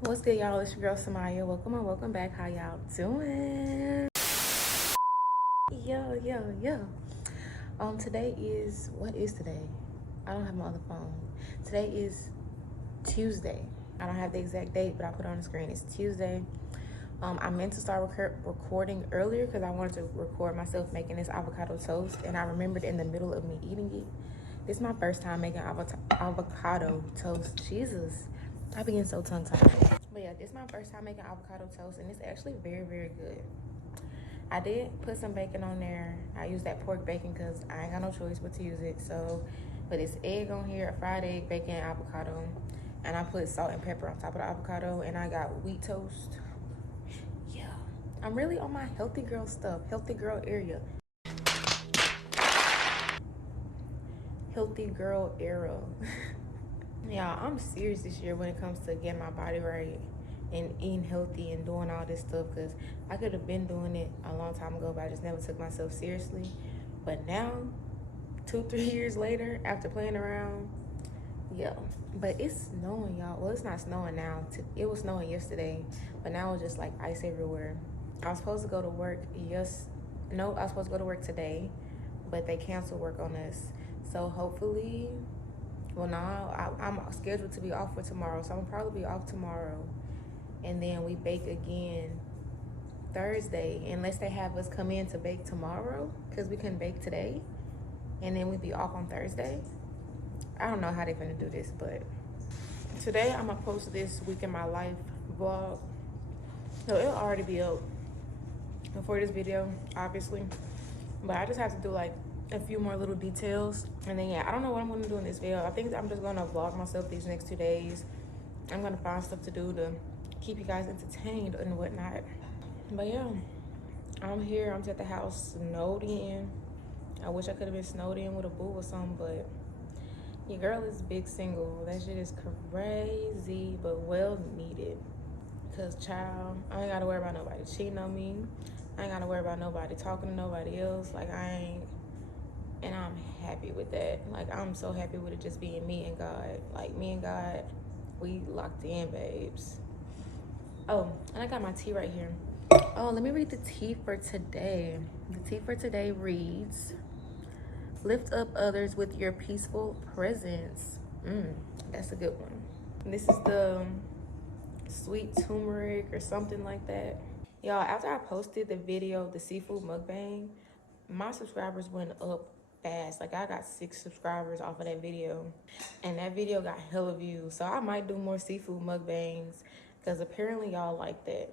What's good, y'all? It's your girl Samaya. Welcome and welcome back. How y'all doing? Yo. Today is, what is today? I don't have my other phone. Today is Tuesday. I don't have the exact date, but I put it on the screen. It's Tuesday. I meant to start recording earlier because I wanted to record myself making this avocado toast, and I remembered in the middle of me eating it. This is my first time making avocado toast. Jesus, I be getting so tongue-tied. But yeah, this is my first time making avocado toast, and it's actually very, very good. I did put some bacon on there. I used that pork bacon because I ain't got no choice but to use it. So, but it's egg on here, a fried egg, bacon, avocado. And I put salt and pepper on top of the avocado, and I got wheat toast. Yeah, I'm really on my healthy girl stuff, healthy girl area. Healthy girl era. Yeah, I'm serious this year when it comes to getting my body right and eating healthy and doing all this stuff, because I could have been doing it a long time ago, but I just never took myself seriously. But now, 2-3 years later, after playing around, yeah. But it's snowing, y'all. Well, it's not snowing now. It was snowing yesterday, but now it's just like ice everywhere. I was supposed to go to work I was supposed to go to work today, but they canceled work on us. So hopefully, well, now I'm scheduled to be off for tomorrow, so I'm gonna probably be off tomorrow. And then we bake again Thursday, unless they have us come in to bake tomorrow, because we couldn't bake today. And then we'd be off on Thursday. I don't know how they're gonna do this, but today I'm gonna post this week in my life vlog. So it'll already be up before this video, obviously. But I just have to do like a few more little details. And then yeah, I don't know what I'm gonna do in this video. I think I'm just gonna vlog myself these next 2 days. I'm gonna find stuff to do to keep you guys entertained and whatnot. But yeah, I'm here. I'm just at the house, snowed in. I wish I could have been snowed in with a boo or something, but your girl is big single. That shit is crazy, but well needed. Cause child, I ain't gotta worry about nobody cheating on me. I ain't gotta worry about nobody talking to nobody else. Like and I'm happy with that. Like, I'm so happy with it just being me and God. Like, me and God, we locked in, babes. Oh, and I got my tea right here. Oh, let me read the tea for today. The tea for today reads, lift up others with your peaceful presence. That's a good one. This is the sweet turmeric or something like that. Y'all, after I posted the video, the seafood mukbang, my subscribers went up fast. Like, I got 6 subscribers off of that video, and that video got hella views. So I might do more seafood mukbangs, because apparently y'all like that.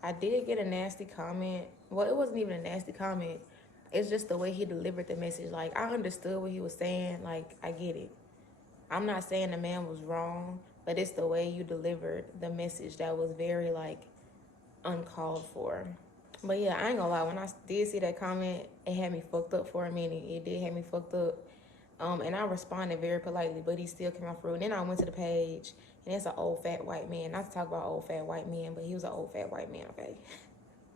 I did get a nasty comment. Well, it wasn't even a nasty comment. It's just the way he delivered the message. Like, I understood what he was saying. Like, I get it. I'm not saying the man was wrong, but it's the way you delivered the message that was very, like, uncalled for. But yeah, I ain't gonna lie, when I did see that comment, it had me fucked up for a minute. It did have me fucked up. And I responded very politely, but he still came off rude. Then I went to the page, and it's an old fat white man. Not to talk about old fat white men, but he was an old fat white man, okay?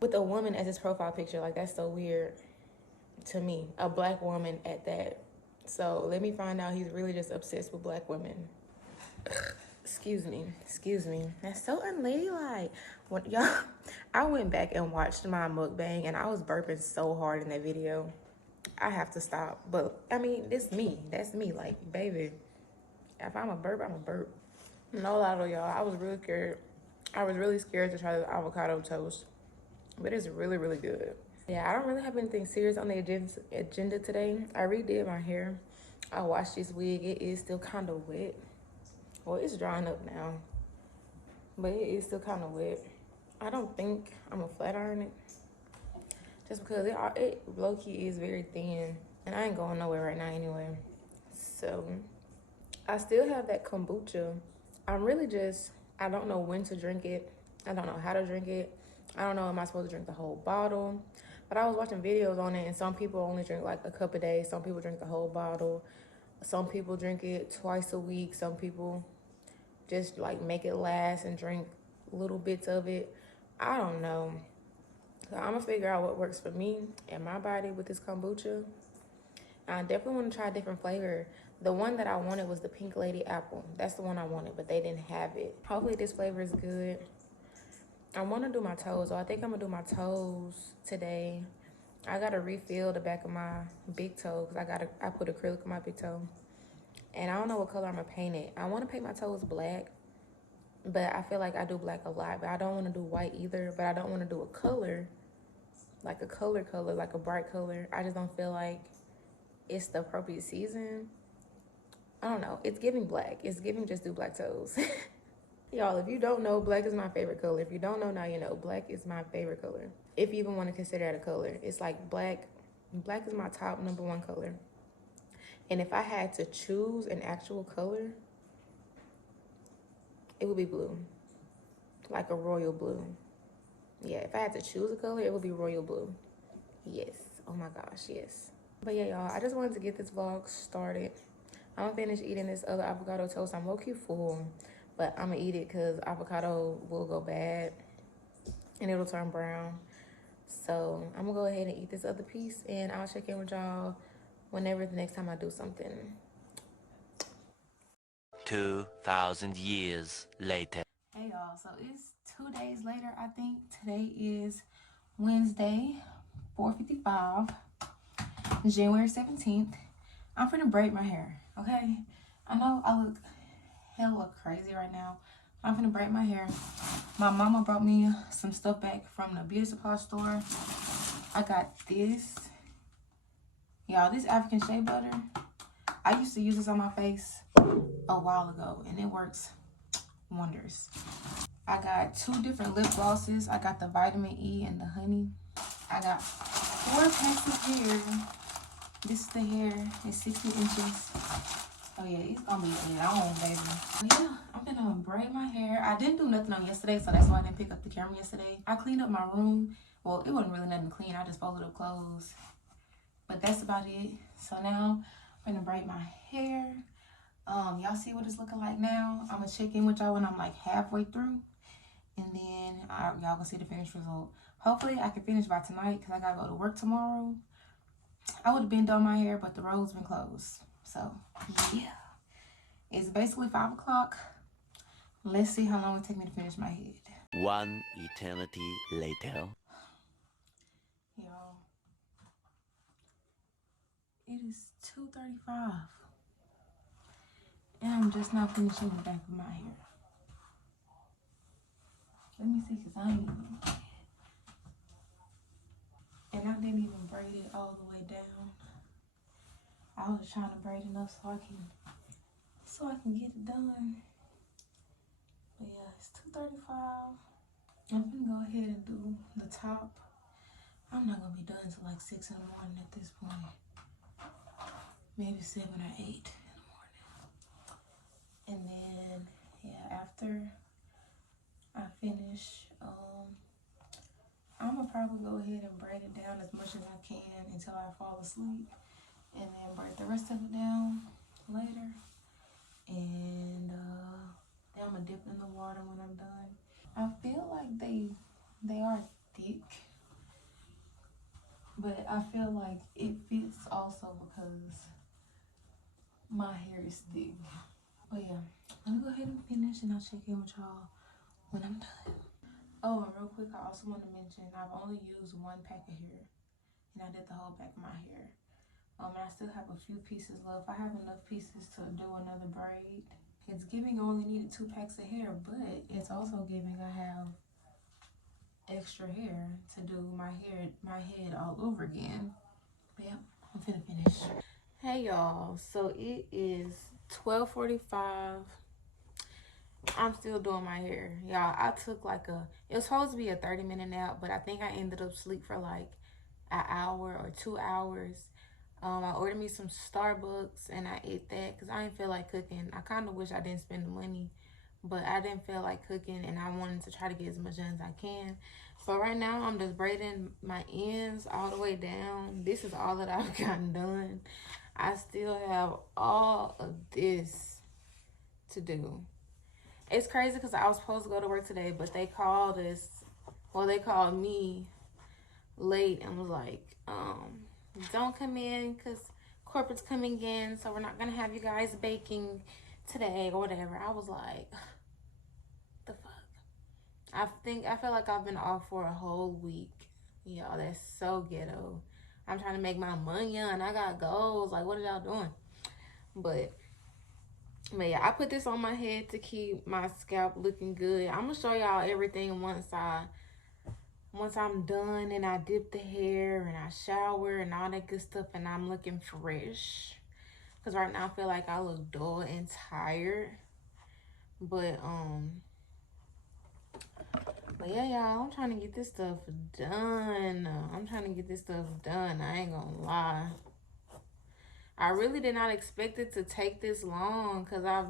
With a woman as his profile picture, like, that's so weird to me. A black woman at that. So let me find out he's really just obsessed with black women. Excuse me. That's so unladylike. When y'all, I went back and watched my mukbang, and I was burping so hard in that video. I have to stop. But I mean, it's me. That's me. Like, baby, if I'm a burp, I'm a burp. No lie to y'all, I was really scared. I was really scared to try the avocado toast, but it's really, really good. Yeah, I don't really have anything serious on the agenda today. I redid my hair. I washed this wig. It is still kind of wet. Well, it's drying up now, but it is still kind of wet. I don't think I'm gonna flat iron it, just because it low-key is very thin, and I ain't going nowhere right now anyway. So I still have that kombucha. I don't know when to drink it. I don't know how to drink it. I don't know, am I supposed to drink the whole bottle? But I was watching videos on it, and some people only drink like a cup a day. Some people drink the whole bottle. Some people drink it twice a week. Some people just like make it last and drink little bits of it. I don't know. So I'm gonna figure out what works for me and my body with this kombucha. I definitely want to try a different flavor. The one that I wanted was the Pink Lady Apple. That's the one I wanted, but they didn't have it. Hopefully this flavor is good. I want to do my toes. So I think I'm going to do my toes today. I got to refill the back of my big toe because I put acrylic on my big toe. And I don't know what color I'm going to paint it. I want to paint my toes black, but I feel like I do black a lot. But I don't want to do white either, but I don't want to do a color, like a color, like a bright color. I just don't feel like it's the appropriate season. I don't know. It's giving black. It's giving just do black toes. Y'all, if you don't know, black is my favorite color. If you don't know, now you know. Black is my favorite color. If you even want to consider it a color. It's like black. Black is my top #1 color. And if I had to choose an actual color, it would be blue. Like a royal blue. Yeah, if I had to choose a color, it would be royal blue. Yes. Oh my gosh, yes. But yeah, y'all, I just wanted to get this vlog started. I'm gonna finish eating this other avocado toast. I'm low-key full, but I'm gonna eat it because avocado will go bad and it'll turn brown. So I'm gonna go ahead and eat this other piece, and I'll check in with y'all whenever the next time I do something. 2,000 years later. Hey y'all, so it's 2 days later, I think. Today is Wednesday, 4:55, January 17th. I'm finna braid my hair, okay? I know I look hella crazy right now. I'm finna braid my hair. My mama brought me some stuff back from the beauty supply store. I got this. Y'all, this African shea butter. I used to use this on my face a while ago, and it works wonders. I got 2 different lip glosses. I got the vitamin E and the honey. I got 4 packs of hair. This is the hair. It's 60 inches. Oh yeah, it's gonna be good. On, baby. Yeah, I'm gonna braid my hair. I didn't do nothing on yesterday, so that's why I didn't pick up the camera yesterday. I cleaned up my room. Well, it wasn't really nothing to clean. I just folded up clothes. But that's about it. So now I'm gonna braid my hair. Y'all see what it's looking like now? I'm gonna check in with y'all when I'm like halfway through, and then y'all gonna see the finished result. Hopefully I can finish by tonight because I gotta go to work tomorrow. I would have been done my hair, but the road's been closed. So yeah, it's basically 5 o'clock. Let's see how long it takes me to finish my head. 1 eternity later. Y'all, it is 2:35, and I'm just now finishing the back of my hair. Let me see, cause I ain't even, and I didn't even braid it all the way down. I was trying to braid enough so I can get it done. But yeah, it's 2:35. I'm gonna go ahead and do the top. I'm not gonna be done until like 6 in the morning at this point. Maybe 7 or 8 in the morning. And then yeah, after I finish, I'm gonna probably go ahead and braid it down as much as I can until I fall asleep, and then braid the rest of it down later. And then I'm gonna dip in the water when I'm done. I feel like they are thick, but I feel like it fits also because my hair is thick. But yeah, I'm gonna go ahead and finish, and I'll check in with y'all when I'm done. Oh, and real quick, I also want to mention I've only used 1 pack of hair, and I did the whole back of my hair. And I still have a few pieces left. I have enough pieces to do another braid. It's giving I only needed 2 packs of hair, but it's also giving I have extra hair to do my head all over again. But yeah, I'm finna finish. Hey y'all, so it is 12:45. I'm still doing my hair. Y'all, I took like it was supposed to be a 30-minute nap, but I think I ended up sleep for like an hour or 2 hours. I ordered me some Starbucks and I ate that because I didn't feel like cooking. I kind of wish I didn't spend the money, but I didn't feel like cooking and I wanted to try to get as much done as I can. So right now I'm just braiding my ends all the way down. This is all that I've gotten done. I still have all of this to do. It's crazy because I was supposed to go to work today, but they called me late and was like, don't come in because corporate's coming in, so we're not gonna have you guys baking today or whatever. I was like, the fuck. I feel like I've been off for a whole week. Y'all, that's so ghetto. I'm trying to make my money and I got goals. Like, what are y'all doing? But yeah, I put this on my head to keep my scalp looking good. I'm gonna show y'all everything once I'm done and I dip the hair and I shower and all that good stuff and I'm looking fresh. Cause right now I feel like I look dull and tired. But yeah, y'all, I'm trying to get this stuff done. I ain't gonna lie. I really did not expect it to take this long because I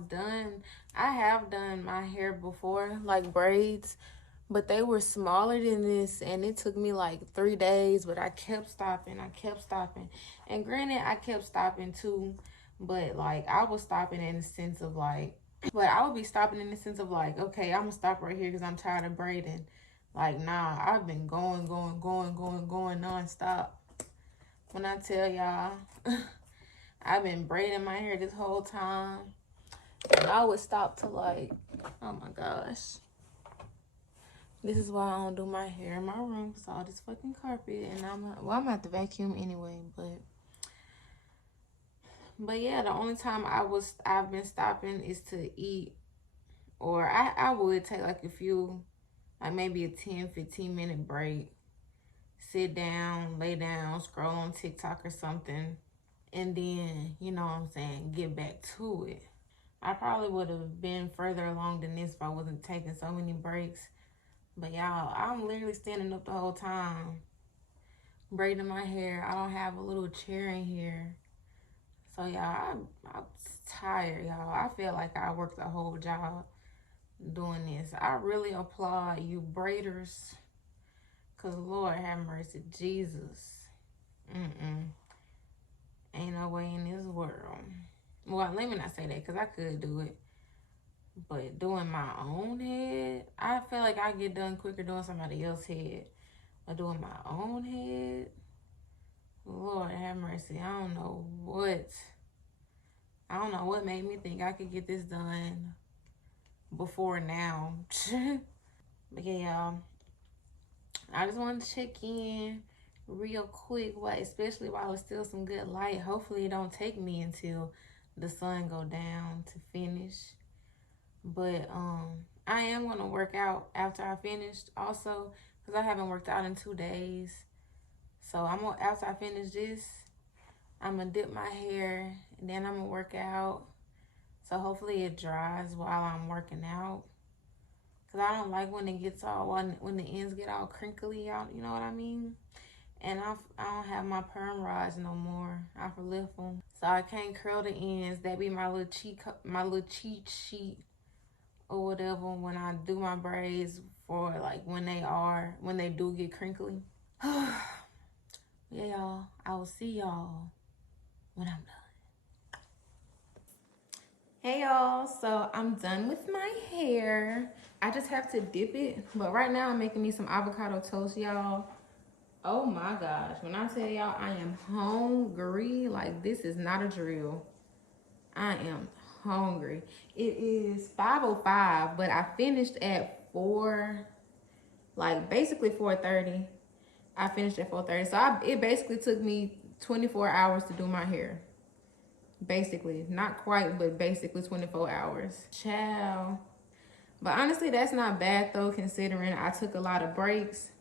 have done my hair before, like braids, but they were smaller than this and it took me like 3 days, but I kept stopping. And granted, I kept stopping too, but like I was stopping in the sense of like, I would be stopping in the sense of like, okay, I'm gonna stop right here because I'm tired of braiding. Like, nah, I've been going nonstop. When I tell y'all, I've been braiding my hair this whole time. And I would stop to like, oh my gosh. This is why I don't do my hair in my room because all this fucking carpet. And I'm gonna have to vacuum anyway. But yeah, the only time I've been stopping is to eat. Or I would take like a few, like maybe a 10-15 minute break. Sit down, lay down, scroll on TikTok or something. And then, you know what I'm saying, get back to it. I probably would have been further along than this if I wasn't taking so many breaks. But y'all, I'm literally standing up the whole time, braiding my hair. I don't have a little chair in here. So y'all, I'm tired, y'all. I feel like I worked the whole job doing this. I really applaud you braiders. Because Lord have mercy, Jesus. Ain't no way in this world. Well, let me not say that because I could do it. But doing my own head, I feel like I get done quicker doing somebody else's head. But doing my own head, Lord have mercy. I don't know what made me think I could get this done before now. But yeah, y'all, I just wanted to check in real quick, especially while it's still some good light. Hopefully it don't take me until the sun go down to finish. But I am going to work out after I finished also because I haven't worked out in 2 days. So after I finish this, I'm going to dip my hair and then I'm going to work out. So hopefully it dries while I'm working out. Because I don't like when it gets when the ends get all crinkly out, you know what I mean? And I don't have my perm rods no more. I left them. So I can't curl the ends. That be my little cheat sheet or whatever when I do my braids for like when they do get crinkly. Yeah, y'all. I will see y'all when I'm done. Hey y'all, so I'm done with my hair. I just have to dip it, but right now I'm making me some avocado toast, y'all. Oh my gosh, when I tell y'all I am hungry, like this is not a drill. I am hungry. It is 5:05, but I finished at 4, like basically 4:30. I finished at 4:30, so it basically took me 24 hours to do my hair. Basically, not quite, but basically 24 hours. Ciao. But honestly, that's not bad though, considering I took a lot of breaks.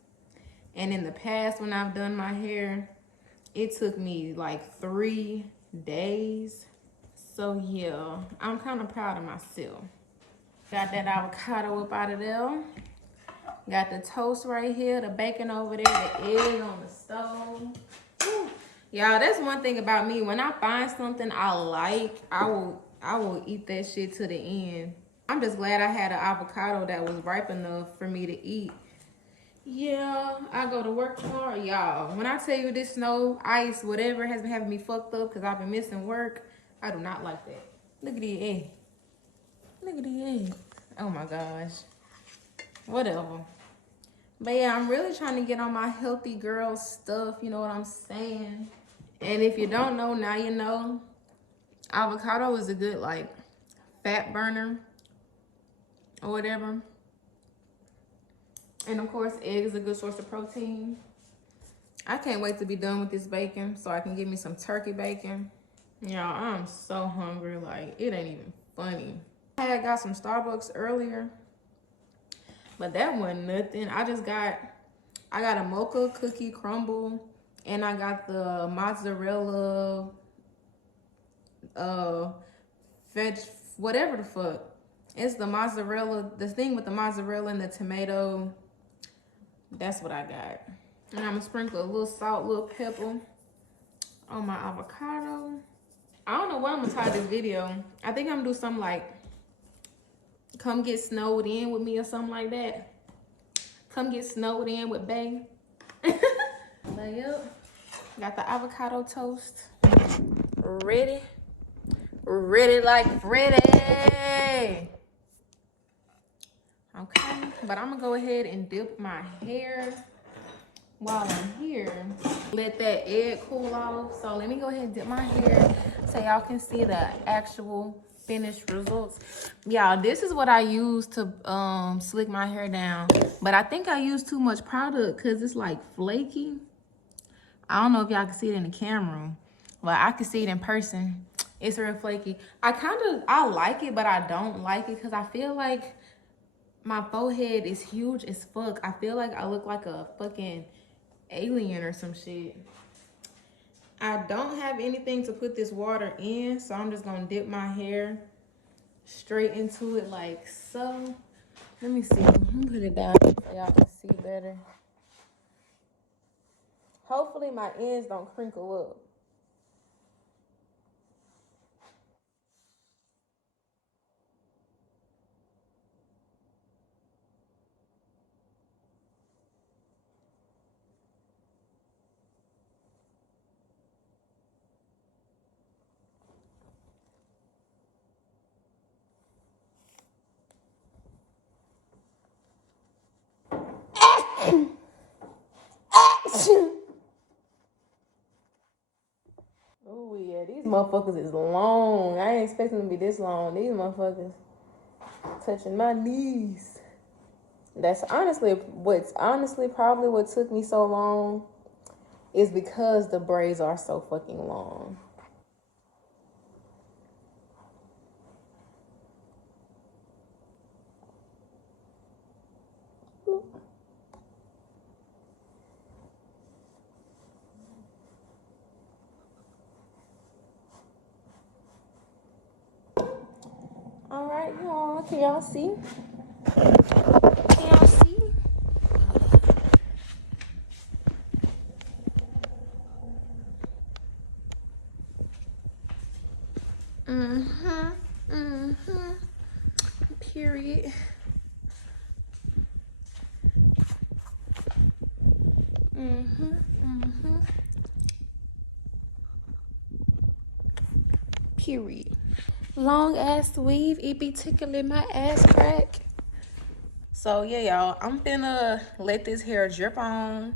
And in the past, when I've done my hair, it took me like 3 days. So yeah, I'm kind of proud of myself. Got that avocado up out of there. Got the toast right here, the bacon over there, the egg on the stove. Whew. Y'all, that's one thing about me. When I find something I like, I will eat that shit to the end. I'm just glad I had an avocado that was ripe enough for me to eat. Yeah, I go to work tomorrow, y'all. When I tell you this snow, ice, whatever has been having me fucked up because I've been missing work, I do not like that. Look at the egg. Look at the egg. Oh my gosh. Whatever. But yeah, I'm really trying to get on my healthy girl stuff. You know what I'm saying? And if you don't know, now you know. Avocado is a good like fat burner or whatever. And of course, egg is a good source of protein. I can't wait to be done with this bacon so I can get me some turkey bacon. Y'all, I'm so hungry, like it ain't even funny. I had got some Starbucks earlier, but that wasn't nothing. I got a mocha cookie crumble, and I got the mozzarella veg, whatever the fuck. It's the mozzarella, the thing with the mozzarella and the tomato. That's what I got. And I'm gonna sprinkle a little salt, little pepper on my avocado. I don't know what I'm gonna try this video. I think I'm gonna do something like come get snowed in with me or something like that. Come get snowed in with Bay. But yep, got the avocado toast. Ready? Ready like Freddy. Okay, but I'm gonna go ahead and dip my hair while I'm here. Let that egg cool off. So let me go ahead and dip my hair so y'all can see the actual finished results. Y'all, this is what I use to slick my hair down. But I think I used too much product because it's like flaky. I don't know if y'all can see it in the camera. Well, I can see it in person. It's real flaky. I like it, but I don't like it because I feel like my forehead is huge as fuck. I feel like I look like a fucking alien or some shit. I don't have anything to put this water in, so I'm just gonna dip my hair straight into it like so. Let me see. Let me put it down so y'all can see better. Hopefully my ends don't crinkle up. Oh yeah, these motherfuckers is long. I ain't expecting them to be this long. These motherfuckers touching my knees. That's honestly probably what took me so long is because the braids are so fucking long. All right, y'all. Can y'all see? Can y'all see? Period. Period. Long ass weave, it be tickling my ass crack. So yeah, y'all, I'm finna let this hair drip on.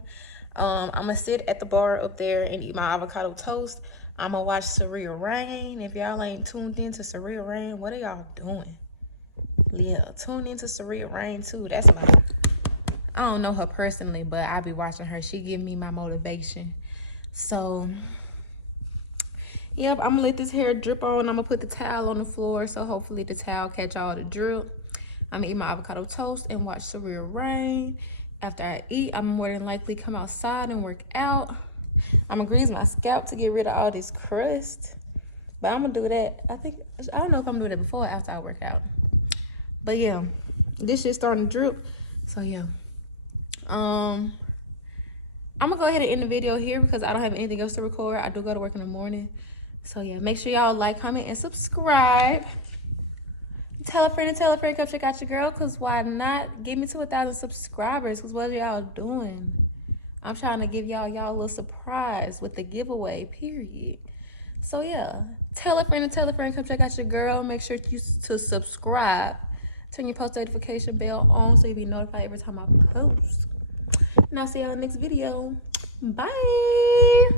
I'm gonna sit at the bar up there and eat my avocado toast. I'm gonna watch Surreal Rain. If y'all ain't tuned into Surreal Rain, what are y'all doing? Yeah, tune into Surreal Rain too. That's my, I don't know her personally, but I be watching her. She give me my motivation. So yep, I'm gonna let this hair drip on. I'm gonna put the towel on the floor so hopefully the towel catch all the drip. I'm gonna eat my avocado toast and watch Surreal Rain. After I eat, I'm more than likely come outside and work out. I'm gonna grease my scalp to get rid of all this crust. But I'm gonna do that. I don't know if I'm gonna do that before or after I work out. But yeah, this shit's starting to drip. So yeah. I'm gonna go ahead and end the video here because I don't have anything else to record. I do go to work in the morning. So yeah, make sure y'all like, comment, and subscribe. Tell a friend, come check out your girl, because why not? Get me to 1,000 subscribers, because what are y'all doing? I'm trying to give y'all a little surprise with the giveaway, period. So yeah, tell a friend, come check out your girl. Make sure to subscribe. Turn your post notification bell on so you'll be notified every time I post. And I'll see y'all in the next video. Bye.